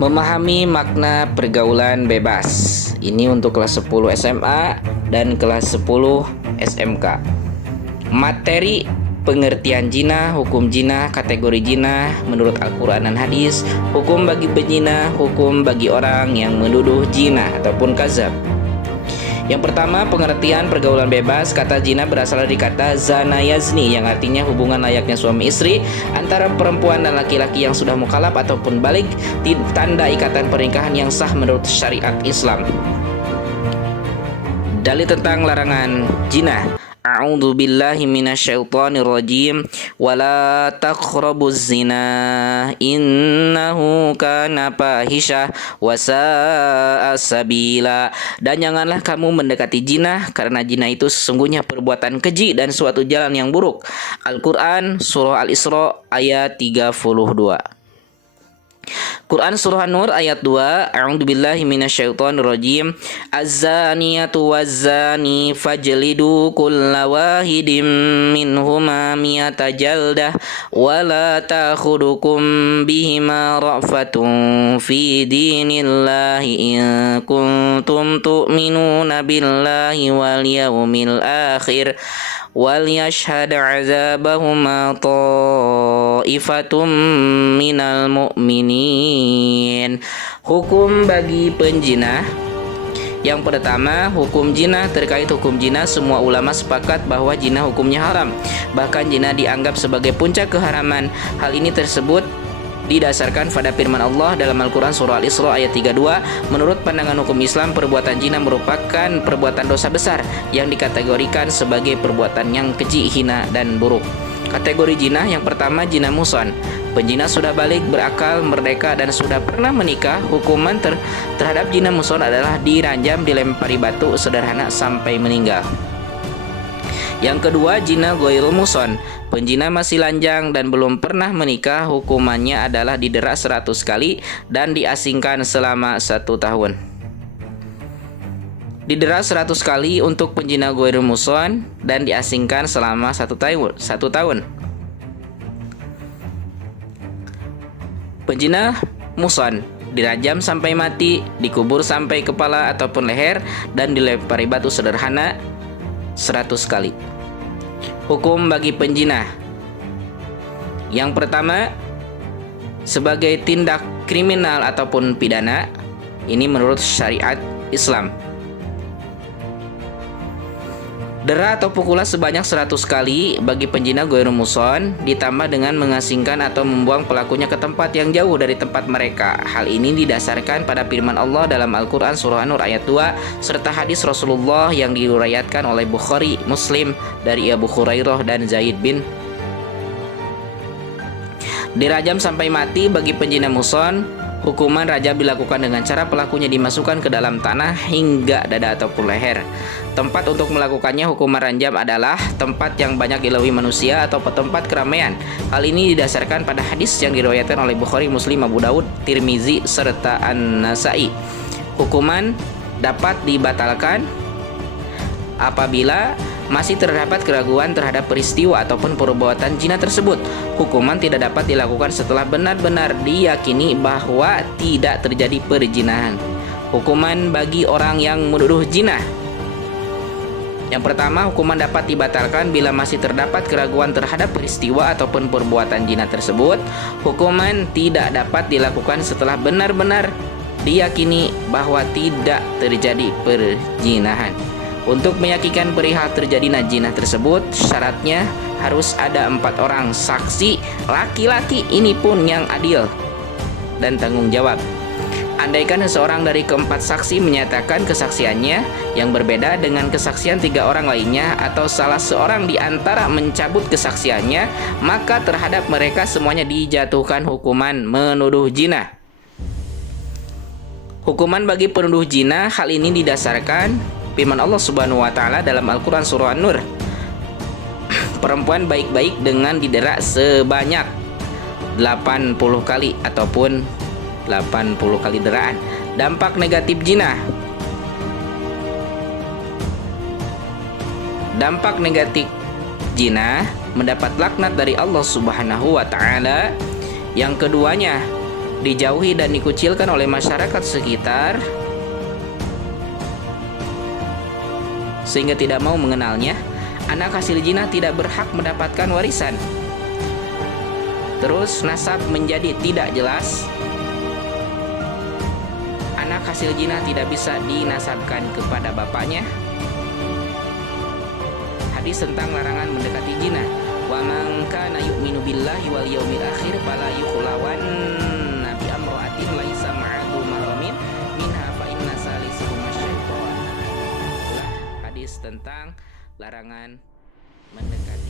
Memahami makna pergaulan bebas. Ini untuk kelas 10 SMA dan kelas 10 SMK. Materi pengertian zina, hukum zina, kategori zina menurut Al-Quran dan hadis, hukum bagi pezina, hukum bagi orang yang menuduh zina ataupun kazab. Yang pertama, pengertian pergaulan bebas. Kata zina berasal dari kata zana yazni yang artinya hubungan layaknya suami istri antara perempuan dan laki-laki yang sudah mukallaf ataupun balik, tanda ikatan pernikahan yang sah menurut syariat Islam. Dalil tentang larangan zina. A'udzu billahi minasyaitonir rajim. Wala taqrabuz zina innahu kana fahisyah wa sa'a sabila. Dan janganlah kamu mendekati zina karena zina itu sesungguhnya perbuatan keji dan suatu jalan yang buruk. Al-Qur'an surah Al-Isra ayat 32. Quran surah An-Nur ayat 2. A'udzubillahi minasyaitonir rajim. Az-zaniyatu waz-zani fajlidu kulla wahidin minhuma mi'ata jaldah wa la ta'khudukum bihima ra'fatun fi dinillahi in kuntum tu'minuna billahi wal yawmil akhir wal yashhad 'azabahuma ta'ifatum minal mu'minin. Hukum bagi penzina. Yang pertama, hukum zina. Terkait hukum zina, semua ulama sepakat bahwa zina hukumnya haram. Bahkan zina dianggap sebagai puncak keharaman. Hal ini tersebut didasarkan pada firman Allah dalam Al-Quran surah Al-Isra ayat 32. Menurut pandangan hukum Islam, perbuatan zina merupakan perbuatan dosa besar yang dikategorikan sebagai perbuatan yang keji, hina, dan buruk. Kategori zina yang pertama, zina muhsan. Penzina sudah balik, berakal, merdeka, dan sudah pernah menikah. Hukuman terhadap zina muhsan adalah diranjam, dilempari batu sederhana sampai meninggal. Yang kedua, zina ghairul muhsan. Penzina masih lanjang dan belum pernah menikah, hukumannya adalah didera 100 kali dan diasingkan selama 1 tahun. Didera 100 kali untuk penzina ghairul muhsan dan diasingkan selama 1 tahun. Penzina muhsan dirajam sampai mati, dikubur sampai kepala ataupun leher, dan dilempari batu sederhana 100 kali. Hukum bagi penzina. Yang pertama, sebagai tindak kriminal ataupun pidana, ini menurut syariat Islam. Dera atau pukulan sebanyak 100 kali bagi penzina ghairul muhsan, ditambah dengan mengasingkan atau membuang pelakunya ke tempat yang jauh dari tempat mereka. Hal ini didasarkan pada firman Allah dalam Al-Quran surah An-Nur ayat 2 serta hadis Rasulullah yang diriwayatkan oleh Bukhari, Muslim dari Abu Hurairah dan Zaid bin. Dirajam sampai mati bagi penzina muhsan. Hukuman rajam dilakukan dengan cara pelakunya dimasukkan ke dalam tanah hingga dada ataupun leher. Tempat untuk melakukannya hukuman rajam adalah tempat yang banyak dilalui manusia atau tempat keramaian. Hal ini didasarkan pada hadis yang diriwayatkan oleh Bukhari, Muslim, Abu Daud, Tirmizi, serta An-Nasai. Hukuman dapat dibatalkan apabila masih terdapat keraguan terhadap peristiwa ataupun perbuatan zina tersebut. Hukuman tidak dapat dilakukan setelah benar-benar diyakini bahwa tidak terjadi perzinahan. Hukuman bagi orang yang menuduh zina. Yang pertama, hukuman dapat dibatalkan bila masih terdapat keraguan terhadap peristiwa ataupun perbuatan zina tersebut. Hukuman tidak dapat dilakukan setelah benar-benar diyakini bahwa tidak terjadi perzinahan. Untuk meyakinkan perihal terjadinya zina tersebut, syaratnya harus ada 4 orang saksi laki-laki, ini pun yang adil dan tanggung jawab. Andaikan seseorang dari keempat saksi menyatakan kesaksiannya yang berbeda dengan kesaksian 3 orang lainnya, atau salah seorang di antara mencabut kesaksiannya, maka terhadap mereka semuanya dijatuhkan hukuman menuduh zina. Hukuman bagi penuduh zina, hal ini didasarkan firman Allah Subhanahu wa taala dalam Al-Qur'an surah An-Nur. Perempuan baik-baik dengan didera sebanyak 80 kali ataupun 80 kali deraan. Dampak negatif zina. Dampak negatif zina mendapat laknat dari Allah Subhanahu wa taala. Yang keduanya, dijauhi dan dikucilkan oleh masyarakat sekitar sehingga tidak mau mengenalnya, anak hasil zina tidak berhak mendapatkan warisan. Terus nasab menjadi tidak jelas. Anak hasil zina tidak bisa dinasabkan kepada bapaknya. Hadis tentang larangan mendekati zina. Wa man kana yu'minu billahi wal yaumil akhir fala yukhlawan nabi amra'atin laisa ma'ahu mahramin minha fa inna salisuhum syaitan. Itulah hadis tentang larangan mendekati